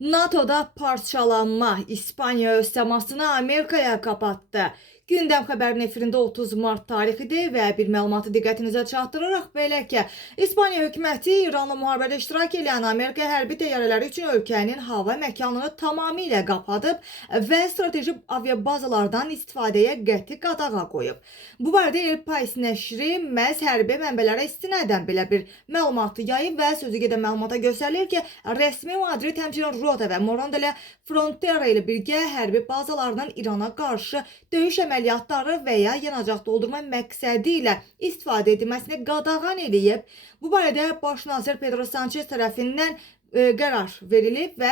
NATO'da parçalanma, İspanya öz səmasını Amerikaya kapattı. Gündəm xəbərinin efirində 30 Mart tarixidir və bir məlumatı diqqətinizə çatdırırıq. Belə ki, İspanya hökuməti İranla müharibədə iştirak edən Amerika hərbi təyyarələri üçün ölkənin hava məkanını tamamilə qapadıb və strateji aviabazalardan istifadəyə qəti qadağa qoyub. Bu barədə El Pais nəşri məhz hərbi mənbələrə istinədən belə bir məlumatı yayıb və sözü gedən məlumata göstərilir ki, rəsmi Madrid həmçinin Rota və Morondela Frontera ilə birgə hərbi bazalardan İrana qarşı döyüş əməliyyatları və ya yanacaq doldurma məqsədi ilə istifadə edilməsini qadağan edib. Bu barədə Baş nazir Pedro Sanchez tərəfindən qərar verilib və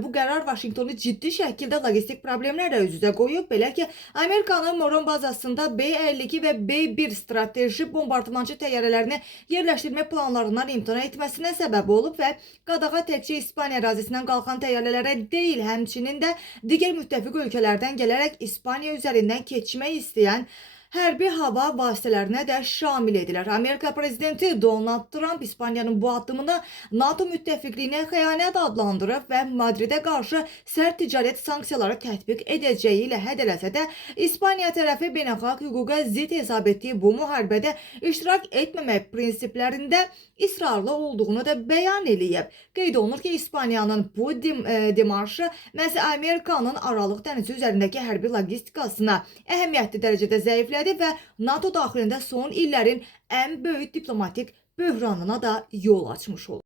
bu qərar Vaşinqtonu ciddi şəkildə logistik problemlərlə üz-üzə qoyub. Belə ki, Amerikanın Moron bazasında B-52 və B-1 strateji bombardmançı təyyarələrini yerləşdirmə planlarından imtina etməsinə səbəb olub və qadağa təkcə İspaniya ərazisindən qalxan təyyarələrə deyil, həmçinin də digər müttəfiq ölkələrdən gələrək İspaniya üzərindən keçmək istəyən hərbi hava vasitələrinə də şamil edilir. Amerika prezidenti Donald Trump İspaniyanın bu addımını NATO müttəfiqliyinə xəyanət adlandırıb və Madridə qarşı sərt ticarət sanksiyaları tətbiq edəcəyi ilə hədələsə də, İspaniya tərəfi beynəlxalq hüquqa zidd hesab etdiyi bu müharibədə iştirak etməmək prinsiplərində israrlı olduğunu da bəyan eləyib. Qeyd olunur ki, İspaniyanın bu demarşı məhz Amerikanın Aralıq dənizi üzərindəki hərbi logistikasına əhəmiyyətli dərəcədə zəifləyir və NATO daxilində son illərin ən böyük diplomatik böhranına da yol açmış olur.